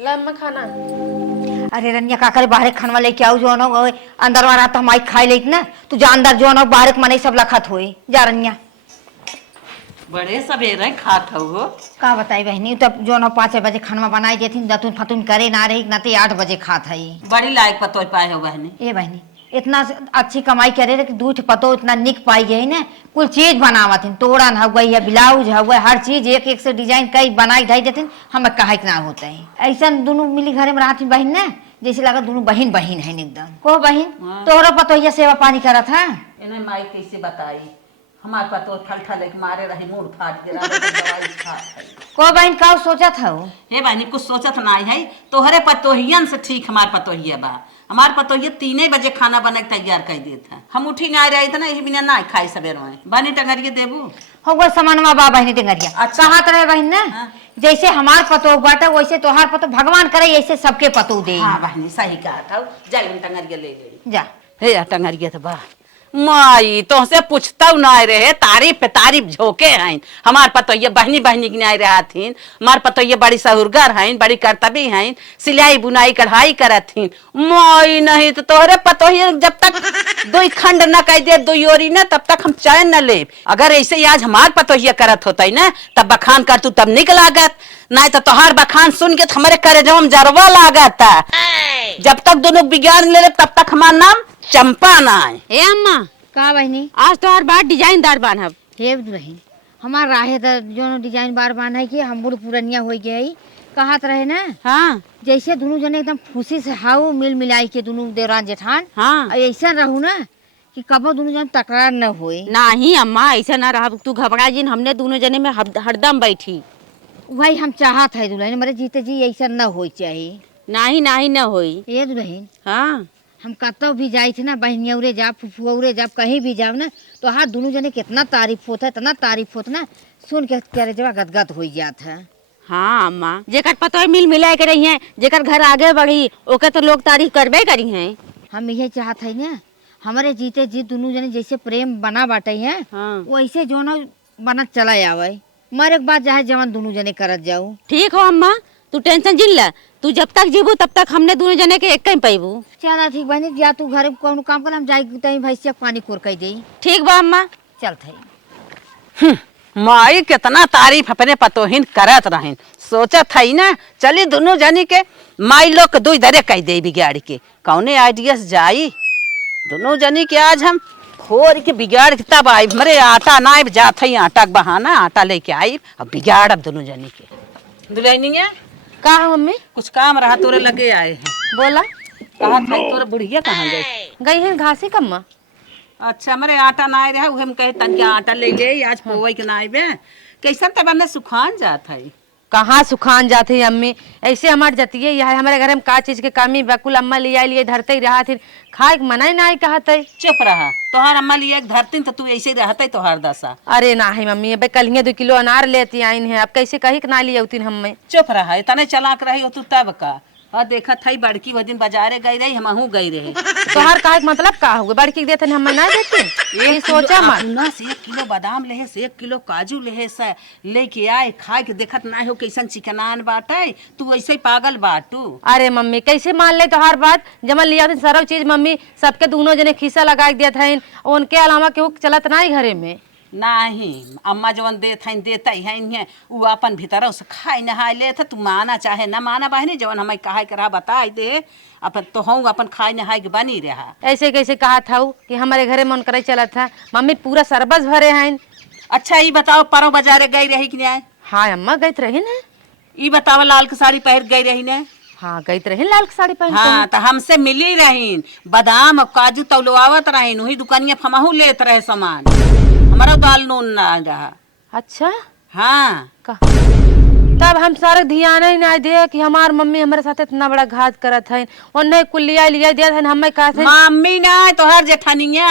ला अम्मा खाना। अरे रनिया का करे बाहर खानवा लेके आऊ जो न अंदर वाला तो हमारी खाई लेत ना तू जा अंदर जो न बाहर मने सब लखत होई जा रनिया। बड़े सवेरे खात हो का बताई बहनी तब जो न 5 बजे खानवा बनाई देथिन दतुन फतुन करे ना रही ना ते 8 बजे खात हई। बड़ी लायक पतो पाए हो बहनी। ए बहनी इतना अच्छी कमाई करे रे कि दूध पतो इतना निक पाई गई ना कुल चीज बनावत तोड़न हो गई है ब्लाउज हो गए हर चीज एक एक से डिजाइन कई बनाई ढाई देथिन हम कहे ना होते हैं ऐसा दोनों मिली घरे में रहती बहन ना जैसे लगा दोनों बहन बहन है एकदम। को बहन तोहरा पतो सेवा पानी करत है इन्हें माई कैसे बताई हमारे पतो ठल ठल एक मारे रही मुंह फाट गिरा दवाई खात। को बहन का सोचत है हे बहनी कुछ सोचत नहीं है तोहरे पतोहियन से ठीक हमार पतोहिया बा। हमार पतोहिया 3 बजे खाना बना के तैयार कर देता है हम उठी ना रही था ना यही बिना ना खाई सवेर में बनी टंगरिए देबू हो गो सामानवा बा बहनी टेंगरिया। अच्छा कहाँ रहे बहन ना जैसे हमार पतो बाटा वैसे तोहार पतो भगवान करे ऐसे सबके पतो दे। हाँ बहनी सही कहा था जा टंगरिया ले गई जा हे टंगरिया तो बा माई तो से पूछता ना रहे तारीफ पे तारीफ झोंके हैं हमार पतो ये बहनी बहनी की नहीं रहा थीन हमार पतो ये बड़ी सहुरगर हैं बड़ी कर्तव्य हैं सिलाई बुनाई कढ़ाई करत थीन माई नहीं तो तोहरे पतो ये जब तक 2 खंड न कह दे 2 ओरी न तब तक हम चैन न ले। अगर ऐसे ही आज हमार पतो ये करत होता है ना तब बखान कर तू तब निक लागत नहीं तो तोहार बखान सुन के हमारे करे जम जरवा लागत जब तक दोनों विज्ञान ले तब तक हमार नाम चंपा ना है। ए अम्मा का बहनी आज तो हर बार डिजाइनदार बांधब हे बहन हमार राहे जो डिजाइन बार बांध है कि हम बुढ़ पुरनिया हो गई कहत रहे ना। हाँ जैसे दोनों जने एकदम खुशी से हाउ मिल मिलाई के दोनों देवरान जेठान हाँ ऐसा रहू ना कि कबो दोनों जन तकरार न होए। नहीं अम्मा ऐसा ना रहा तू घबरा जिन हमने दोनों जने में हरदम बैठी वही हम चाहत है दुल्हन मेरे जीते जी ऐसा न हो चाहिए। नहीं नहीं न होई ये दुल्हन हाँ हम कतो भी जाए थे ना बहनियौरे जाब फुफुऔरे जाब कहीं भी जाब ना तो हर दोनों जने कितना तारीफ होता है इतना तारीफ होता ना सुन के करे जब गदगद हो जात है। हाँ अम्मा जेकर पतो मिल मिला के रही है जेकर घर आगे बढ़ी ओके तो लोग तारीफ करबे करी हैं। हम यही चाहत है ना हमारे जीते जी दोनों जने जैसे प्रेम बना बाटे है हाँ। वैसे जो न बना चला आवे मर एक बात चाहे जवान दोनों जने करत जाऊ। ठीक हो अम्मा तू टेंशन जिन ला तू जब तक जीबू तब तक हमने दोनों जने के एक कहीं पैबू। चला ठीक बहनी जा तू घर कौन काम कर हम जाए तई भैंसिया पानी कोर कई दे। ठीक बा अम्मा चल थई माई कितना तारीफ अपने पतोहिन करत रहिन सोचत है ना चली दोनों जनी के माई लोग दो इधरे कह दे बिगाड़ के कौने आइडिया से जाई दोनों जनी के आज हम खोर के बिगाड़ के तब आई मरे आटा ना जात है आटा के बहाना आटा लेके आई अब बिगाड़ अब दोनों जनी के दुल्हनिया का मम्मी कुछ काम रहा तोरे लगे आए हैं बोला कहा था तोरे बुढ़िया कहाँ गई गई है घासी कम्मा। अच्छा मरे आटा ना रहा उहे हम कहे तन के आटा ले ले आज पोवई के ना आइबे कैसन तब हमने सुखान जात है कहाँ सुखान जाते है अम्मी ऐसे हमारे जतिये यहाँ हमारे घर में का चीज के कमी बकुल अम्मा लिया लिए धरते ही रहा फिर खाए मना ही ना कहते चुप रहा तोहार अम्मा लिए धरती तो तू ऐसे रहते तोहार दशा। अरे ना है मम्मी अब कल 2 किलो अनार लेती आई है अब कैसे कही ना लिए उतिन हम चुप रहा इतने चलाक रही हो तू तब का हाँ देखा थी बड़की वो दिन बाजारे गई रही हमहू गई रहे तोहार का मतलब का होगा बड़की देते हम ना देते ये सोचा मत ना से 1 किलो बादाम लेहे से 1 किलो काजू लेहे से लेके आए खाए के देखत ना हो कैसन चिकनान बाटे तू ऐसे पागल बाटू। अरे मम्मी कैसे मान ले तोहार बात जमा लिया थे सारा चीज मम्मी सबके दोनों जने खीसा लगा दिया था उनके अलावा केहू चलत ना घरे में नहीं अम्मा जवन देता है वो अपन भीतर से खाए नहाए ले तू माना चाहे न माना बहनी जवन हमें कहा के रहा बता दे अपन तो हूँ अपन खाए नहाए के बनी रहा ऐसे कैसे कहा था कि हमारे घरे मन करे चला था मम्मी पूरा सरबस भरे हैं। अच्छा ये बताओ परो बाजारे गई रही कि नहीं। हाँ अम्मा गई रही ना। ये बताओ लाल की साड़ी पहन गई रही ने। हाँ गई रही लाल की साड़ी पहन। हाँ तो हमसे मिली रहीन बादाम और काजू तौलवावत रहीन वही दुकानिया फमाहू लेत रहे सामान हमारा दाल नून ना रहा। अच्छा हाँ तब हम सारे ध्यान ही ना दे कि हमार मम्मी हमारे साथ इतना बड़ा घात करत है और नहीं कुलिया लिया दिया था हमें कहा था मम्मी ना तोहर जेठानिया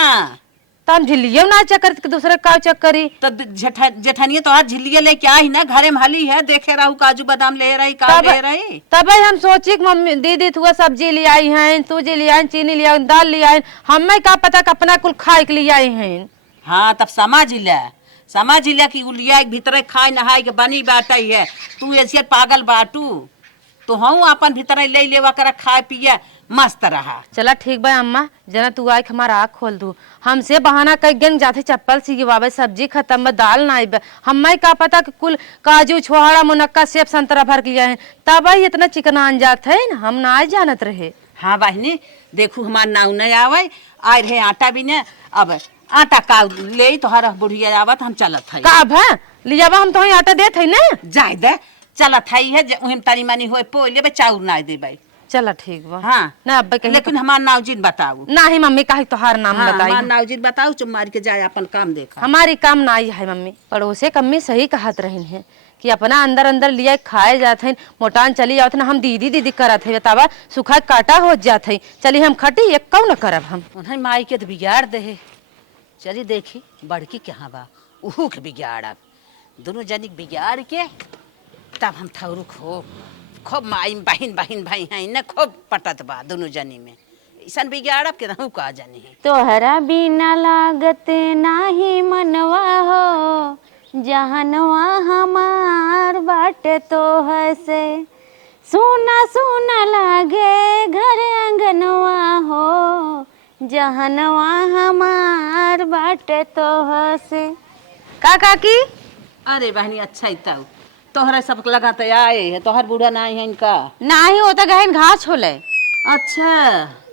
तब झिल्लियो ना चक्कर दूसरे का चक्करी तो जेठानिया तोहर झिल्लिया लेके आई ना घरे में हली है देखे रहू काजू बादाम ले रही का ले रही तब हम सोची कि मम्मी दीदी तू सब्जी ले आई है तू जी ले आई चीनी ले आई दाल ले आई हमें का पता अपना कुल खाए के लिए आई है। हाँ तब समझ लिया कि उलिया भीतर खाए नहाए के बनी बाटा है तू ऐसे पागल बाटू तो हम अपन भीतर ले लेवा कर खाए पिए मस्त रहा। चला ठीक बा अम्मा, जना तू आए हमारा आँख खोल दू। हमसे बहाना कर गन जाते चप्पल सिगवावे, सब्जी खत्म बा, दाल ना आइबे। हमें का पता कि कुल काजू छोहाड़ा मुनक्का सेब संतरा भर के हैं, तब ही इतना चिकना अनजात है न, हम ना जानत रहे। हाँ बहनी देखू हमार नाव नहीं आवे, आए रहे आटा भी ने, अब आटा का ले तोहरा बुढ़िया आवत हम चलत है। का भा लिया हम तो आटा देत है ना, जाय दे चलत है जे उहिम तारी मानी होए पोइ लेबे चाउर ना देबे। चला ठीक बा। हाँ ना अब कहीं लेकिन हमार नावजीन बताऊ। ना ही मम्मी का तोहार नाम हाँ, बताई। हमार नावजीन बताऊ, चुप मार के जाए अपन काम देखा। हमारी काम ना आई है मम्मी। पड़ोसे कम्मी सही कहत रही है कि अपना अंदर अंदर लिया खाए जाते हैं, मोटान चली जाते ना, हम दीदी दीदी करत है, बतावा सुखा काटा हो जाते है। चली हम खटी एक कौ न करब हम। उन्हें माई के तो बिगाड़ दे, चली देखी बड़की कहाँ बा, उहू के बिगाड़ अब दोनों जनिक बिगाड़ के तब हम थौरू खूब माई बहिन बहिन भाई हैं न खूब पटत बा दोनों जनी में, ऐसा बिगाड़ब के रहूँ का जानी है। तोहरा बिना लागत नाही मनवा हो, जहनवा हमार बाटे तोह से, सुना सुना लागे घर अंगनवा हो, जहनवा हमार बाटे तोह से। का काकी? अरे बहनी अच्छा ही ताऊ, तोहरा सब लगाते आए है, तोहर बूढ़ा ना है इनका ना ही होता गहन घास छोले। अच्छा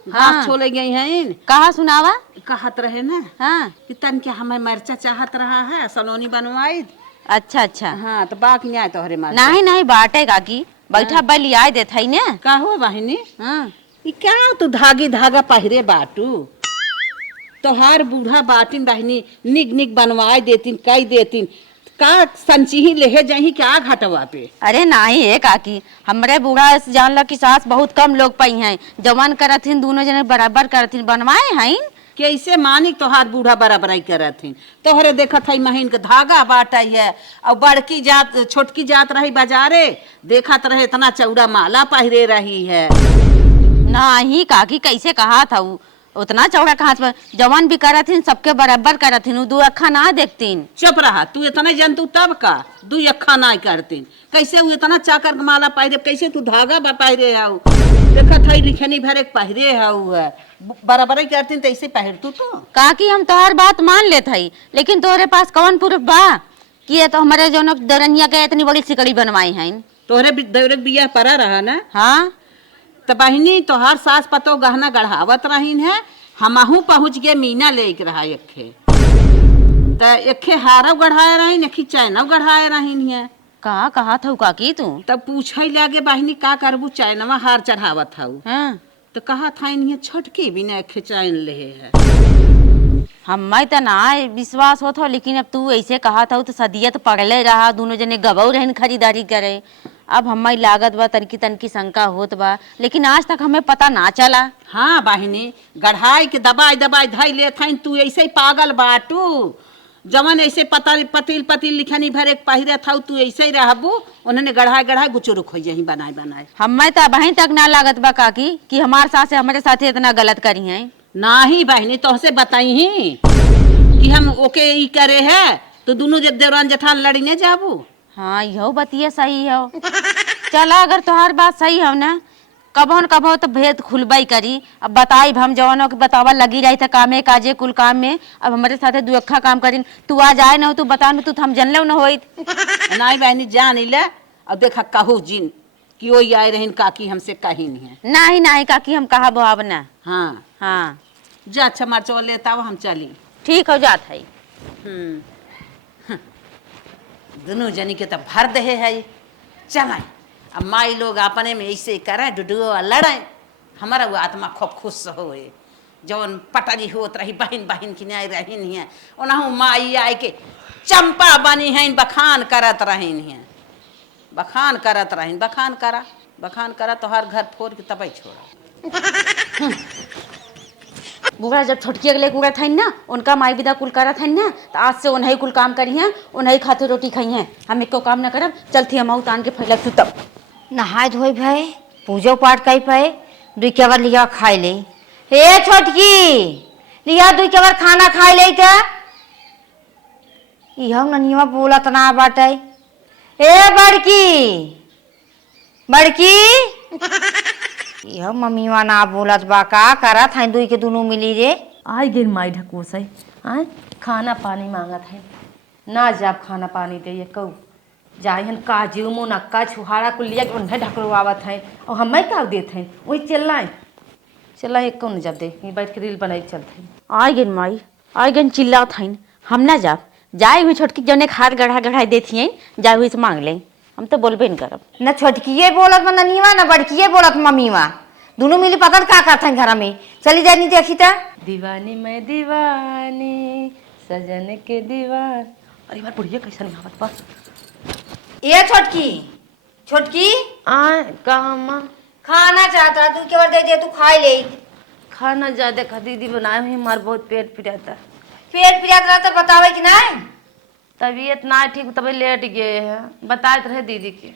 घास हाँ। छोले गई हैं। कहा सुनावा। कहत रहे ना हाँ कि तन के हमें मरचा चाहत रहा है, सलोनी बनवाई। अच्छा अच्छा। हाँ तो बाकी नहीं आए तोहरे मरचा। नहीं नहीं बाटे काकी, बैठा बल आए देत है ने। का हो बहनी? हाँ ई क्या तू धागी धागा पहिरे बाटू, तोहार बूढ़ा बाटिन बहनी निक निक बनवाए देतीन, कई देतीन, का संचिही लेहे जाही क्या घटवा पे। अरे नहीं है काकी, हमरे बूढ़ा जानला की सास बहुत कम लोग पाई हैं, जवान करथिन दोनों जने बराबर करथिन, बनवाए हैं। कैसे मानिक तोहार बूढ़ा बराबराई करथिन, तोहरे देखत है महीन के धागा बाटाई है, और बड़की जात छोटकी जात रही बाजारे, देखत रहे इतना चौड़ा माला पहिरे रही है। नहीं काकी कैसे कहा था वो, उतना चौड़ा कहाँ, जवान भी करथिन सबके बराबर करथिन, दो अखा ना देखतीन। चुप रहा तू, इतना जंतु तब का दू अखा ना करतीन, कैसे वो इतना चाकर के माला पहिरे, कैसे तू धागा बा पहिरे हाउ, देखत है लिखनी भरे पहिरे हाउ है, बराबर करतीन तो ऐसे पहिर तू तो। काकी हम तोहर बात मान लेत हई, लेकिन तोहरे पास कौन प्रूफ बा कि ये तो हमारे जो दरनिया के इतनी बड़ी सिकड़ी बनवाई हैं। तोहरे दौरे बिया पड़ा रहा ना। हाँ तो बहनी तोहार सास पतो गहना गढ़ावत रहीन है, हमहू पहुँच गए मीना ले रहा एखे, तो एखे हारव गढ़ाए रहीन, एखी चैनव गढ़ाए रहीन है। कहा था काकी तू? तब पूछे लगे बहनी का करबू, चैनवा हार चढ़ावत हऊ। हाँ तो कहा था इन्हें छटके भी न एखे चैन ले है। हमें तो ना विश्वास होत हो, लेकिन अब तू ऐसे कहा था तो सदियत पड़ले रहा, दोनों जने गबऊ रहन खरीदारी करे। अब हमें लागत बा तनकी तनकी शंका होत बा, लेकिन आज तक हमें पता ना चला। हाँ बहनी गढ़ाई के दबाई दबाई धई ले थाइन, तू ऐसे ही पागल बाटू, जवन ऐसे पतिल पतिल लिखनी भरे पहिरे था, तू ऐसे ही रहबू, उन्होंने गढ़ाई गढ़ाई गुचुरुक हो यही बनाए बनाए। हमें तो बहन तक ना लागत बा काकी कि हमारे सास हमारे साथ इतना गलत करी है। ना ही बहनी तोहसे बताई ही कि हम ओके ई करे है, तो दोनों जब देवरान जेठान लड़ने जाबू। हाँ यो बतिया सही हो। चला अगर तोहार बात सही हो ना, कबो न कबो तो भेद खुलबाई करी। अब बताई हम जवानों के बतावा लगी रही था कामे काजे कुल काम में, अब हमारे साथे दू अखा काम करी, तू आ जाए न हो, तू बता न, तू हम जनले न होई। नहीं बहनी जान ले, अब देखा कहू जिन कि वो आए रहीन काकी हमसे कही नहीं है। नहीं नहीं काकी हम कहा बुआब ना। हाँ हाँ जा अच्छा मरचो लेता हो, हम चली। ठीक हो जात है। दोनों जनी के तो भर दे है, चलाए अब माई लोग अपने में ऐसे करे डुडुआ लड़ाए, हमारा वो आत्मा खूब खुश होए, जवन पटारी होत रही बहन बहन की न्याय रही नहीं है, उन्हों माई आए के चंपा बनी है, बखान करत रही है, बखान करत रही, बखान करा तो हर घर फोड़ के तबई छोड़ा। बुढ़ा जब छोटकी अगले कुड़ा था ना, उनका माई विदा कुल करा था ना, तो आज से उन्हें कुल काम करी हैं, उन्हें खाते रोटी खाई हैं, हम एक को काम न करब। चलती हम उतान के फैलक तू तब नहाए धोए भाई, पूजो पाठ कई पाए, दुई केवर लिया खाए ले। हे छोटकी लिया दुई केवर खाना खाए ले, यह ननिया बोला तना बाटे। ए बड़की बड़की यह मम्मीवा ना बोलत बा का करत है दुई के दोनों मिली रे। आई गिर माई ढकोस है आय खाना पानी मांगत है ना जाब खाना पानी दे कहू जाहन काजू मुनक्का छुहारा कुल लिया के उन्हें ढकलवावत है और हम का देत हैं वही चल एक कौन जब दे बैठ के रील बनाई चलते I gain my I gain चिल्लात हईन हम ना जाब जाए हुई छोटकी जौने हाथ गढ़ा गढ़ाई देती हैं जाए हुई से मांग ले हम तो बोलबे नहीं करब। न छोटकिए बोलत बा ननीवा न बड़किए बोलत मम्मीवा दोनों मिली पता का करते घर में चली जाए नहीं देखी था। दीवानी मैं दीवानी सजन के दीवान अरे बार बुढ़िया कैसा नहीं आवत बा ये छोटकी छोटकी आ कहाँ माँ खाना चाहता तू के बार दे दे तू खाई ले। खाना ज्यादा खा दीदी बनाए हुई हमारा बहुत पेट पिराता पेट पिरात रहा तो बतावे कि नहीं। तबीयत ना ठीक तभी लेट गए है बताए रहे दीदी के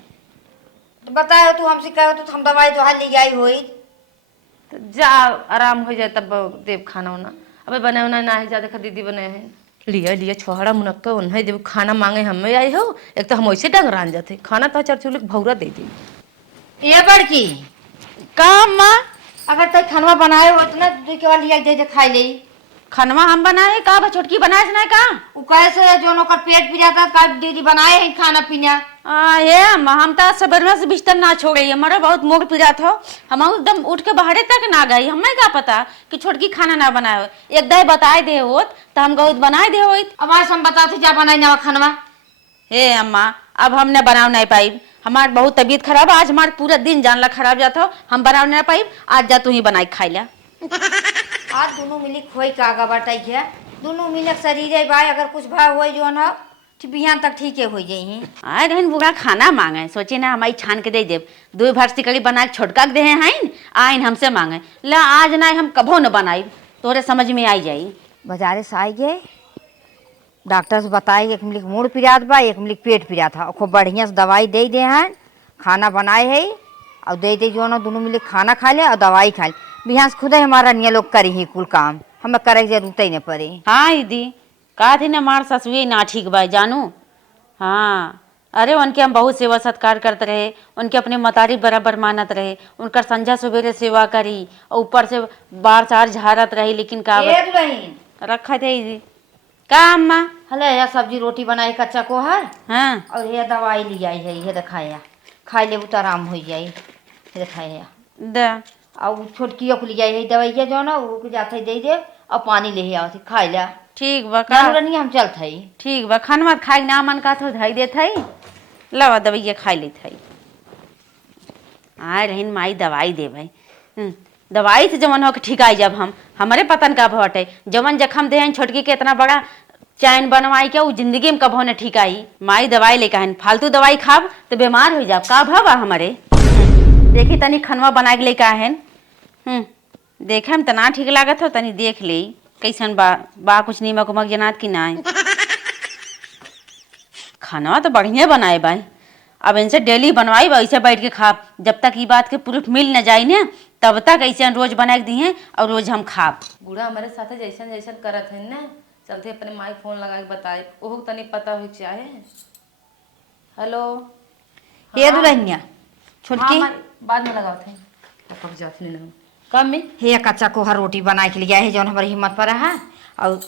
तो बताए तू हमसे कहो तो हम दवाई तो हाल ले आई होई तो जा आराम हो जाए तब देव खाना वाना अबे बने उना ना है ज्यादा खा दीदी बने हैं लिया छोहरा मुनक्का उन्हें जब खाना मांगे हमें आई हो एक तो हम वैसे डंगरान जाते खाना तो चरचुल भौरा दे दी। ये बड़की का अम्मा अगर तय खाना बनाए हो तो ना तू के बार लिया दे दे खाई ले। खनवा हम बनाए का बा छोटकी बनाए से नहीं का वो कैसे जो ओकर पेट पिराता का दीदी बनाए है खाना पीना। हे अम्मा हम तो सबरवा से बिस्तर ना छोड़े हमारा बहुत मुंह पिरा था हम एकदम उठ के बाहर तक ना गई हमें क्या पता कि छोटकी खाना ना बनाए हो एक दे बताए दे होत तो हम गौत बनाए दे होत अब आज हम बताते जा बनाई नवा खानवा। हे अम्मा अब हमने बनाव नहीं पाई हमार बहुत तबीयत खराब आज हमार पूरा दिन जानला खराब जाता हो हम बनाव नहीं पाई आज जा तू ही बनाई खाई ला। आज दोनों मिली खोई कागा बटाई है दोनों मिले शरीर भाई अगर कुछ भाई हो जो ना बिहान तक ठीक है हो जाई। आए रहन बुरा खाना मांगे सोचे ना हमारी छान के दे देव दो भर सिकड़ी बना के छोटका के दे हैं आइन हमसे मांगे ला आज ना हम कभो न बनाई तोरे समझ में आई जाई। बाजारे से आई गए डॉक्टर से बताई एक मिली मूड पिरात बा एक मिली पेट पिरात था खूब बढ़िया से दवाई दे दे हैं खाना बनाए है और दे दे जो ना दोनों मिले खाना खा ले और दवाई खा ले बिहान से खुद ही हमारा निया लोग करी ही कुल काम हमें करे की जरूरत ही नहीं पड़े। हाँ दीदी कहा थी ना मार ससुए ना ठीक बा जानू। हाँ अरे उनके हम बहुत सेवा सत्कार करते रहे उनके अपने मतारी बराबर मानत रहे उनका संझा सवेरे सेवा करी और ऊपर से बार चार झारत रही लेकिन का रखा थे का अम्मा हले यह सब्जी रोटी बनाई कच्चा को है हाँ और ये दवाई ली आई है ये दिखाया खाई ले तो आराम हो जाए दिखाया द और छोटकी को ले आई है दवाई जो ना वो जाते दे दे और पानी ले आओ खाई ला ठीक बा का नहीं हम चलत है ठीक बा खानवा खाई ना मन का तो धई देत है लवा दवाइया खाई लेत है आए रहीन माई दवाई दे भाई दवाई से जमन हो के ठीक आई जब हम हमारे पतन का भटे जमन जखम दे छोटकी के इतना बड़ा चैन बनवाई क्या वो जिंदगी में कभो न ठीक आई माई दवाई लेकर हन फालतू दवाई खाब तो बीमार हो जाब का भवा हमारे देखी तनी खनवा बना के लेकर हन देखे में तना ठीक लागत हो तनी देख ले कैसन बा कुछ नीमक उमक जनात की ना खाना तो बढ़िया बनाए भाई अब इनसे डेली बनवाई वैसे बैठ के खा जब तक ये बात के प्रूफ मिल न जाए ना तब तक ऐसे रोज बना के दिए और रोज हम खाब। बूढ़ा हमारे साथ जैसन जैसन करत है ना चलते अपने माई फोन लगा के बताए ओहो तनी पता हो चाहे। हेलो ये दुल्हनिया छोटकी बाद में लगाओ थे पक जात नहीं ना कम में हे कच्चा कोहर रोटी बना के लिया है जो हमारी हिम्मत पर है और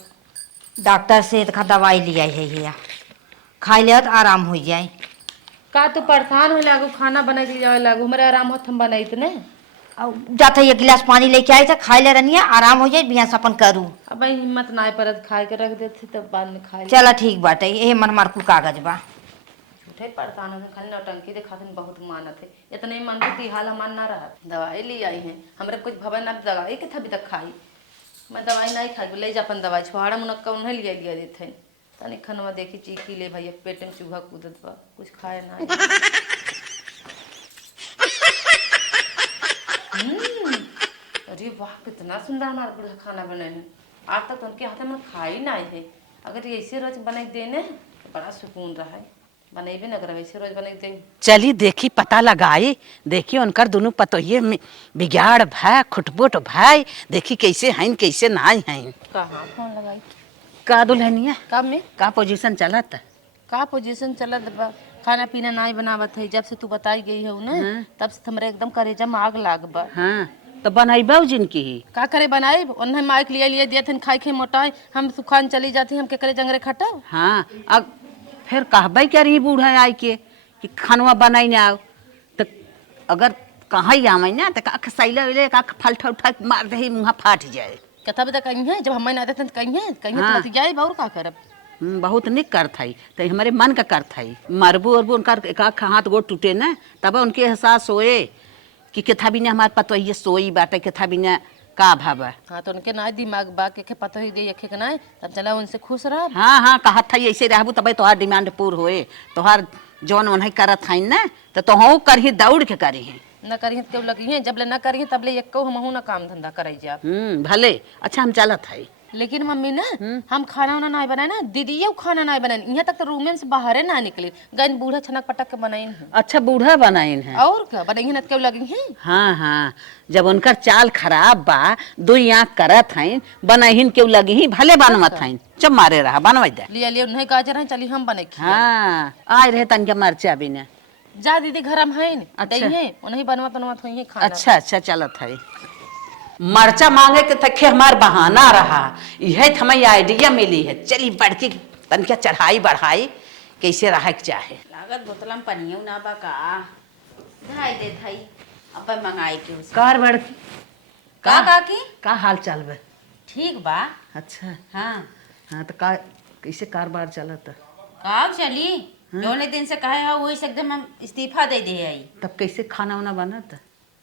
डॉक्टर से दवाई लिया है ये खाई ले तो आराम हो जाए का तू परेशान हो लागू खाना बना के जाए लागू हमारे आराम होत हम बनाई इतने और जाते एक गिलास पानी लेके आई था खाई ले रही आराम हो जाए बिहान से अपन करूँ अब भाई हिम्मत ना परत खाए के रख देते तब बाद में खाए चला ठीक बाटे ये मन मार कुल कागज बा झूठे परेशान होते खाली नौटंकी दिखाते बहुत मानत है इतने ही मनती हाल हमान ना रहा दवाई ले आई है हमारे कुछ भवन अब दवाई के अभी तक खाई मैं दवाई नहीं खाई ले जा अपन दवाई छोहाड़ा मुनक्का उन्हें लिया देते तनी खनवा देखी चीखी ले भैया पेट में चूहा कूदत बा कुछ खाए ना अरे वाह कितना सुंदर हमारा बूढ़ा खाना बने हैं आज तक तो उनके हाथ में खाई ना है अगर ये ऐसे रोज बना देने तो बड़ा सुकून रहा है बनेबे न करे वैसे रोज बना दे चली देखी पता लगाई देखी उनकर दोनों पतोहिए में बिगाड़ भाई खुटबुट भाई देखी कैसे हैं कैसे ना हैं कहाँ फोन लगाई का दुल्हनिया कब में का पोजीशन चलत का पोजीशन चलत बा खाना पीना नहीं बनावत है। जब से तू बताई गई है ना तब से हमरे एकदम करेजा में आग लाग बा। हाँ तो बनाइबा जिनकी का करे बनाई उन्हें माइक लिए दिया थे खाई खे मोटाई हम सुखान चली जाती हमके करे जंगरे खटा। हाँ अब फिर कहबे क्या रही बूढ़ा आई के कि खानवा बनाई ना आओ तो अगर कहाँ ही आवे ना तो का सैला वैले का फलठा उठा मार दे मुँह फाट जाए। कथा बता कहीं है जब हम ना आते थे कहीं है हाँ। तो जाए और का करब। बहुत निक कर थाई तो हमारे मन का कर थाई मरबू अरबू उनका एक हाथ गोड़ टूटे ना तब उनके एहसास होए कि केथा भी हमारे पतो ये सोई बाटे केथा भी का भाव है। हाँ तो उनके ना दिमाग बा के पता ही दे के ना तब चला उनसे खुश रह। हाँ हाँ कहा था ऐसे रहबू तब तोहार डिमांड पूर होए तोहार जौन उन्हें करत हईन ना तो तोहू करही दौड़ के करी है न करिए तो लगी है जब ले न करिए तब ले एक हमहू ना काम धंधा करे जा। भले अच्छा हम चलत है। लेकिन मम्मी ना हम खाना वाना नहीं बनाए ना दीदी खाना नहीं बनाए यहाँ तक तो रूम में से बाहर ना निकले गन बूढ़ा छनक पटक के बनाई है। अच्छा बूढ़ा बनाइन है और क्या बनाई क्यों लगी है। हाँ हाँ जब उनकर चाल खराब बा दो आँख करत हईन बनाइन क्यों लगी ही भले बनवत हईन जब मारे रहा बनवा दे लिया नहीं गाजर है चलिए हम बने। हाँ आए रहे तन के मरचा भी ने जा दीदी घर में है अच्छा। उन्हें बनवा हुई खाना। अच्छा अच्छा चलत है मरचा मांगे के तक हमार बहाना रहा यह हमें आइडिया मिली है चली बढ़ती तनख्या चढ़ाई बढ़ाई कैसे रह चाहे लागत बोतलम पनियो ना बा का धराई दे थाई अब मंगाई के उसे कार बढ़ती का काकी का हाल चाल बे ठीक बा। अच्छा हाँ हाँ तो का कैसे कारोबार चलत का चली दोने दिन से कहे हो वही से एकदम हम इस्तीफा दे दे आई तब कैसे खाना वाना बनत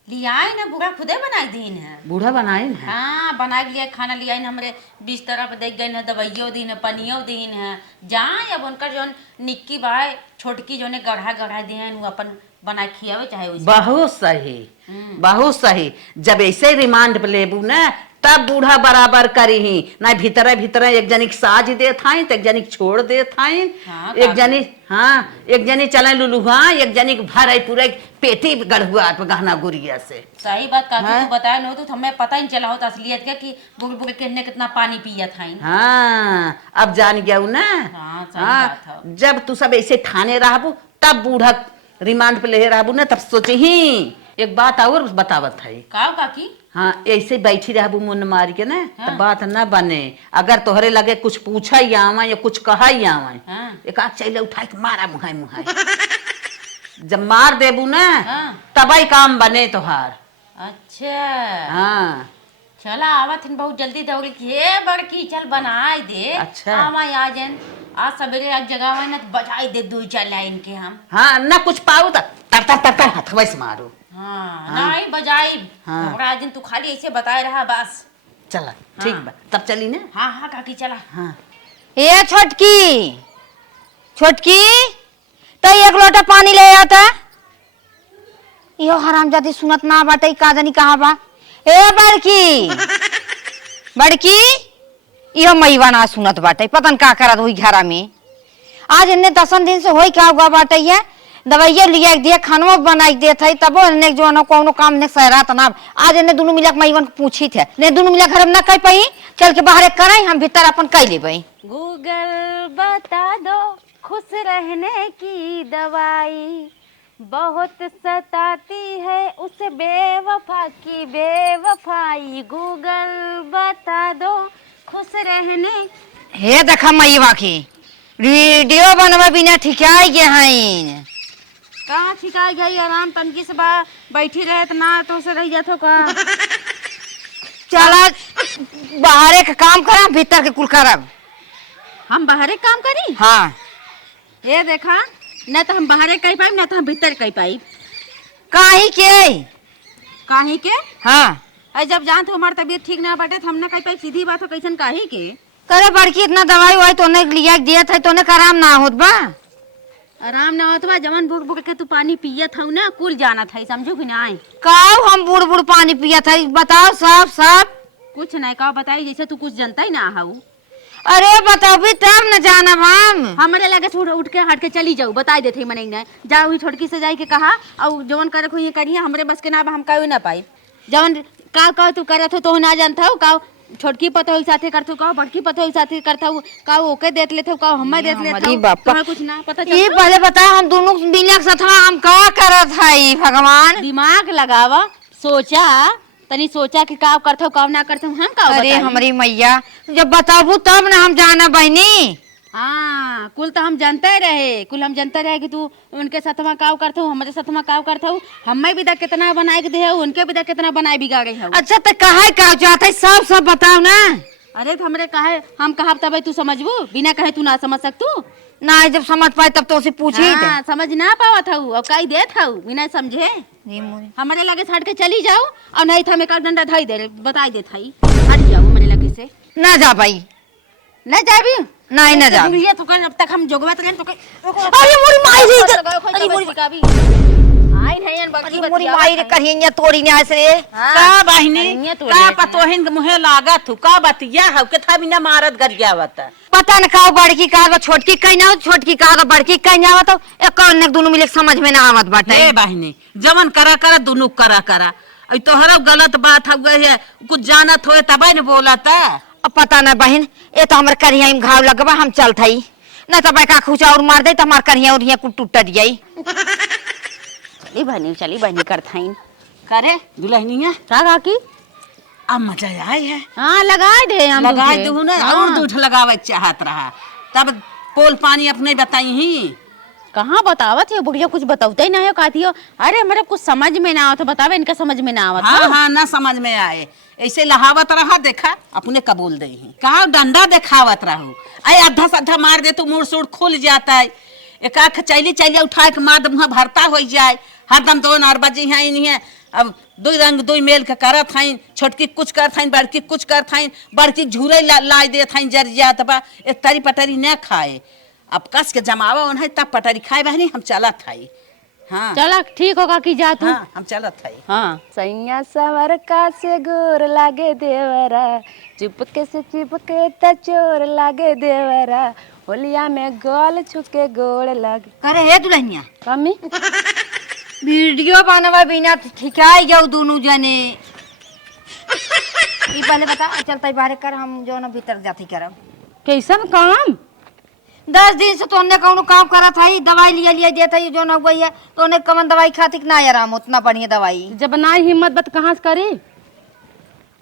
लियाई ना बूढ़ा खुदे बनाई दीन है। बूढ़ा बनाए है हाँ बना के लिए खाना लिया हमरे बिस्तर पे देख गए दवाइयों दिन है पनियो दिन है जाए अब उनका जो निक्की बाय छोटकी जो ने गढ़ा गढ़ा दिए वो अपन बना खियावे चाहे वैसे। बहुत सही जब ऐसे रिमांड पे लेबू ना तब बूढ़ा बराबर करी ही ना भीतर भीतर एक जनिक साज दे थाई तो एक जनिक छोड़ दे थाई हाँ, एक जनी हाँ एक जनी चले लुलुहा एक जनिक भर पूरा पेटी गढ़ुआ गहना गुड़िया से। सही बात काकी तू बताया न तो हमें पता ही नहीं चला होता असलियत का कि बुढ़ बुढ़ कितने कितना पानी पिया था। हाँ अब जान गया ना। हाँ, सही बात है। जब तू सब ऐसे ठाने रहबू तब बूढ़ा रिमांड पे ले रहबू ना तब सोचे ही एक बात और बतावत है का काकी। हाँ ऐसे बैठी रहबू मुन मार के ना तो बात न बने अगर तोहरे लगे कुछ पूछा ही आवा या कुछ कहा ही आवा एक आध चैले उठा के मारा मुहाई मुहाई जब मार देबू ना तबई काम बने तोहार। अच्छा हाँ चला आवत हन बहुत जल्दी दौड़ी की हे बड़की चल बनाई दे। अच्छा। आवा आ जन आज सवेरे आज जगह है ना तो बजाई दे 2-4 लाइन के हम। हाँ न कुछ पाऊ तक तर तर तर हथवा से मारो। हाँ नहीं बजाई हमरा दिन तू खाली ऐसे बताए रहा बस। चला ठीक बा तब चली ना। हाँ हाँ काकी चला। हाँ ए छोटकी छोटकी तो एक लोटा पानी ले आता यो हरामजादी सुनत ना बाटे का जानी कहाँ बा। ए बड़की बड़की यो मैवा ना सुनत बाटे पता न का करत हुई घरा में आज इन्ने 10 दिन से होई का हुआ बाटे ये दवाइया लिया दिया खानवा बनाई दे थे तब ने जो न कोनो काम ने सहरात ना आज ने दोनों मिला के मैवन पूछी थे ने दोनों मिला घर में ना कह पाई चल के बाहर कराई हम भीतर अपन कह लेबै। गूगल बता दो खुश रहने की दवाई बहुत सताती है उस बेवफा की बेवफाई गूगल बता दो खुश रहने। हे देखा मैवा की वीडियो बनवा बिना ठिकाई गे हईन कहाँ ठिका गई आराम तनकी से बैठी रहे तो ना तो से रह जातो का। चला बाहर के काम करा भीतर के कुल करब हम बाहरे काम करी। हाँ ये देखा न तो हम बाहरे कह पाई न तो हम भीतर कह पाई। काहे के काहे के हाँ अरे जब जान तो हमारी तबीयत ठीक ना बाटे तो हम ना कह पाई सीधी बात हो कैसन काहे के। करे बड़की इतना दवाई वाई तोने लिया दिया था तोने का आराम ना होत बा। आराम ना होत बा जवन बुड़ बुड़ के तू पानी पियत हऊ ना कुल जाना था समझो कि ना। काऊ हम बुड़ बुड़ पानी पिया था बताओ सब सब कुछ नहीं का बताई जैसे तू कुछ जानता ही ना हऊ। अरे बताओ भी तब न जानब हम हमारे लगे उठ के हट के चली जाऊ बताई देते मने ना जा हुई छोटकी से जाई के कहा और जवन करे करिए हमरे बस के ना हम कहो ना पाई जवन का तू करत हो तो ना जानता हो का छोटकी पतोह साथे करथू का बड़की पतोह साथे करथू का ओके देत लेथू का हम्मे देत लेथू हमारी बापा। तुम्हें कुछ ना पता ये चल पहले बता हम दोनों मिले के साथ हम का करत हई भगवान। दिमाग लगावा सोचा तनी सोचा कि का करथू का ना करथू हम का अरे बताई? हमारी मैया जब बताबू तब ना हम जाना बहनी। हाँ कुल तो हम जानते रहे कुल हम जानते रहे कि तू उनके साथमा काव करथू हमारे साथमा काव करथू हमें भी तक कितना बनाए के दे उनके भी तक कितना बनाए बिगाड़े हो। अच्छा तो कहे का चाहते है सब बताओ ना। अरे तो हमरे कहे हम कहब तब तू समझबू बिना कहे तू ना समझ सकतू। ना जब समझ पाए तब तो उसे पूछे ही हाँ, समझ ना पावत हूँ और कई देत हूँ बिना समझे दे। हमारे लगे से हट के चली जाओ और नहीं था मैं कर डंडा धाई दे बताई देत हई हट जाओ हमारे लगे से ना जा भाई न जाबी नहीं ना जा। ये तो कर अब तक हम जोगवत रहे तो अरे मोरी माई रे अरे मोरी का भी आई नहीं अन बाकी मोरी माई रे कहिया तोड़ी ने ऐसे का बहिनी कहिए तो का ले। पतोहिन के मुहे लागत हु का बतिया हउ के था बिना मारत गरियावत। पता न का बड़की का छोटकी कहना छोटकी का बड़की कहना आवत एक ने दोनों मिले समझ में ना आवत बाटे। ए बहिनी जवन करा करा दोनों करा करा आई तोहरा गलत बात हो गई है कुछ जानत होए तबे न बोलता। अब पता ना बहन ये तो हमारे करिया में घाव लगबा हम चलत हई न तो बैका खुचा और मार दे तो हमार करिया और कुछ टूट जाई। चली बहनी करथाइन करे दुल्हनिया का काकी अब मजा आए है हां लगाए दे हम लगाए दूधे। दू ना हाँ। और दूध लगावे चाहत रहा तब पोल पानी अपने बताई ही कहाँ बतावत है बुढ़िया कुछ बताते ही ना है कहती हो अरे मेरे कुछ समझ में ना आवत बतावे इनका समझ में ना आवत। हाँ हाँ ना समझ में आए ऐसे लहावत रहा देखा अपने कबूल दे ही कहा डंडा दिखावत रहू अरे आधा सद्धा मार दे तो मुड़ सुड़ खुल जाता है एक आख चैली चैली उठा के मार मुँह भरता हो जाए हरदम दो नार बजी है नहीं है अब दो रंग दो मेल के करत हईन छोटकी कुछ करत हईन बड़की कुछ करत हईन बड़की झूरे ला देत हईन जर जात बा एक तरी पटरी न खाए अब कस के जमावा उन्हें तब पटरी खाए बहनी हम चलत हई। हाँ चला ठीक होगा कि जा तू। हाँ हम चलत हई। हाँ सैया सवर का से गोर लागे देवरा चुपके से चिपके त चोर लागे देवरा होलिया में गोल छुके गोड़ लागे। अरे हे दुल्हनिया कमी वीडियो बनवा बिना ठिकाई जाओ दोनों जने। ई पहले बता चलता बाहर कर हम जो ना भीतर जाती करब। कैसन काम 10 दिन से तो कौनो काम करत हई दवाई लिया देता है जो ना गई है तो ने कमन दवाई खाती ना आराम उतना बढ़िया दवाई। जब ना हिम्मत बत कहाँ से करी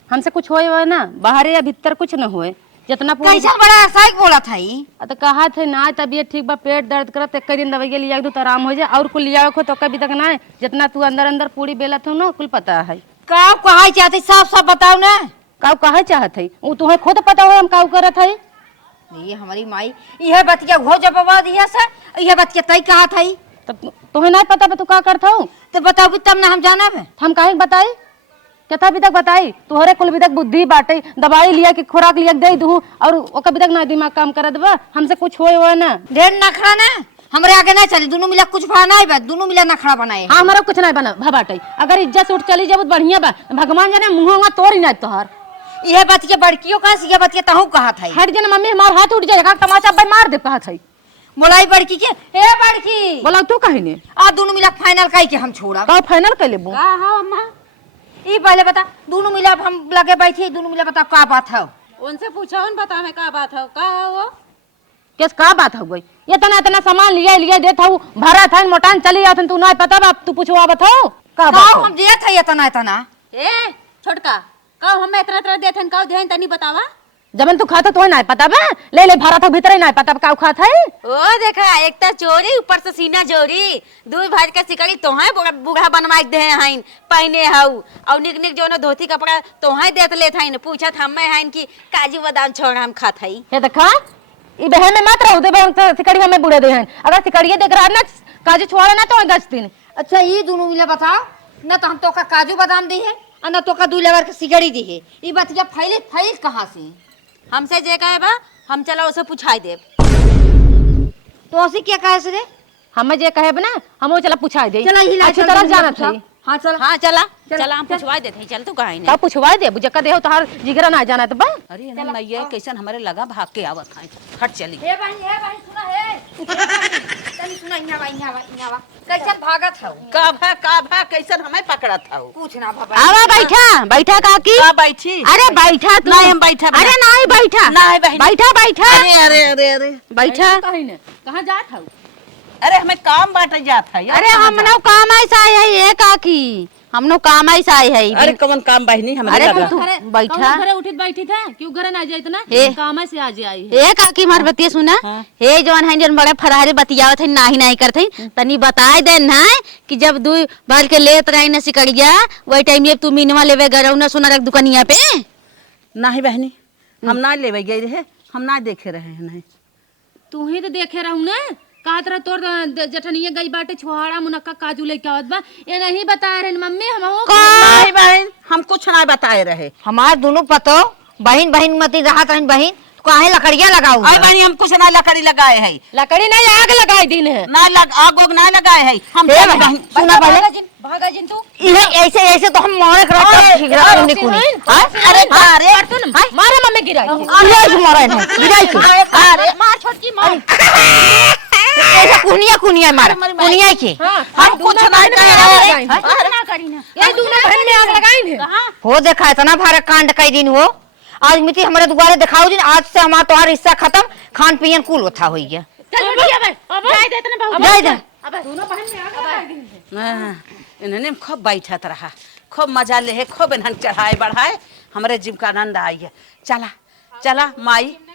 हमसे कुछ होए हुआ ना बाहर या भीतर कुछ न होए जितना कैसा बड़ा सही बोला था ही। तो कहा थे ना तबीयत ठीक बा पेट दर्द करत एक दिन दवाई लिया तो आराम हो जाए और कुल लिया खो तो कभी तक ना जितना तू अंदर अंदर पूरी बेला था ना कुल पता है का कहा चाहते साफ साफ बताओ ना। काऊ कहा चाहत है वो तुम्हें खुद पता हो हम काऊ करत है। ये हमारी माई यह बतिया हो जब दिया से यह बतिया तई कहा था ही तब तुम्हें नहीं पता तू का करता हूँ तो बताओ भी तब ना हम जाना है। हम काहे बताई क्या अभी तक बताई तुहरे कुल भी तक बुद्धि बाटे दवाई लिया कि खुराक लिया दे दू और ओकर भी तक ना दिमाग काम करत बा हमसे कुछ होए हुआ ना ढेर नखरा ना हमरे आगे ना चली दोनों मिला कुछ भाना है दोनों मिला नखरा बनाए। हाँ हमारा कुछ नहीं बना बाटे अगर इज्जत से उठ चली जाए बढ़िया बा भगवान जाने मुँह तोड़ ना तोहर यह बतिया बड़कियों कहा से यह बतिया तहु कहा था हट जाना मम्मी हमार हाथ उठ जाएगा तमाचा भाई मार दे कहा था बोलाई बड़की के हे बड़की बोला तू कहीं ने आ दोनों मिला फाइनल कही के हम छोड़ा का फाइनल कर लेबू का हो अम्मा ई पहले बता दोनों मिला हम लगे बैठे दोनों मिला बता का बात है। उनसे पूछो उन बता मैं का बात हो का है वो किस का बात हो गई ये तना सामान लिया देता हूँ भरा था मोटान चली जात तू ना पता बा तू पूछवा बताओ का बात हो हम जे थे इतना इतना ए छोटका का हमें इतना इतना देथन का ध्यान तनी बतावा जबन तू खाता तो ना पता बा ले भरा था भीतर ना पता का खाता है ओ देखा एक तो चोरी ऊपर से सीना जोरी दूध भाज के सिकड़ी तोहे बूढ़ा बनवा दे हईन पहने हऊ और निक निक जो धोती कपड़ा तोहे देत लेत हईन पूछत हमें हईन की काजू बादाम छोड़ हम खात हई ये देखा ई बहन में मत रहो दे सिकड़ी हमें बुढ़े दे हैं अगर सिकड़िए देख रहा ना काजू छोड़ा ना तो 10 दिन। अच्छा ये दोनों मिला बताओ न तो हम तो का काजू बादाम दी है और न तो का दूल्हे वार के सिगड़ी दी है ये बतिया फैल कहाँ से हमसे जे कहे बा हम चला उसे पूछाई देब तो ऐसे क्या कहे से रे हमें जे कहे ना हम चला पूछा दे चला ही अच्छी तरह जाना था। हाँ चल हाँ चला चल हम पूछवा देते हैं, चल तू कहीं नहीं तब पूछवा दे बुझका देहो तोहार जिगरा ना जाना तो बा अरे ना मैया कैसन हमारे लगा भाग के आवत है। हट चली। हे बहन सुना हे तनी सुना इहावा कैसन भागत हौ काब है कैसन हमें पकड़ा था। कुछ ना बाबा आवा बैठा काकी। का बैठी? अरे बैठा तू। नहीं हम बैठा। अरे नहीं बैठा। नहीं बहन। बैठा अरे बैठा। कहां जात हौ? अरे हमें काम बांटे जात है। अरे हमनो काम ऐसा आई है ये काकी, हमनो काम ऐसा आई है। अरे कौन काम बहनी हमारे अरे लगा। तू बैठा। घरे उठित बैठी था क्यों घरे ना जाइत ना ए। काम से आज आई है। ए काकी मार बतिया सुना। हे जवन है जन बड़े फरारी बतियावत है नाही करथे तनी बताए दे ना कि जब दू भर के लेत रही न सिकड़िया वही टाइम ये तू मीनवा लेवे गरौ न सोना रख दुकानिया पे। नहीं बहनी हम ना लेवे गए रहे, हम ना देखे रहे हैं। नहीं तू ही तो देखे रहू ना कहत रह तोर जठनिया गई बाटे छोहाड़ा मुनक्का काजू लेके आवत बा ये नहीं बता रहे मम्मी हम नहीं बहन हम कुछ ना बताए रहे। हमार दोनों पतो बहन मती रहत रहन बहन काहे लकड़िया लगाऊ अरे बहनी हम कुछ ना लकड़ी लगाए है। लकड़ी नहीं आग लगाई दिन है ना आग उग ना लगाए है हम। हे बहन सुना पहले भागा जिन तू इहे ऐसे तो हम मोरे करा ठीक रहा हमने कुनी अरे अरे मारे मम्मी गिराई इहे मोरे है गिराई के अरे मार छोटकी मार। ऐसा कुनिया मारा कुनिया के हम कुछ नहीं कह रहे। ना करी ना। ये दोनों बहन में आग लगाई है। हो देखा इतना भारा कांड कई दिन हो आज मिति हमारे दुआरे दिखाओ दिन आज से हमारा तोहार हिस्सा खत्म खान पियन कुल उठा होई गया। चल बिटिया बे अब जाई देत ना बहु जाई दे अब दोनों बहन में आग लगाई दिन है। इन्होंने खूब बैठत रहा, खूब मजा ले है, खूब इन्हन चढ़ाए बढ़ाए हमारे जीव का आनंद आई है। चला चला माई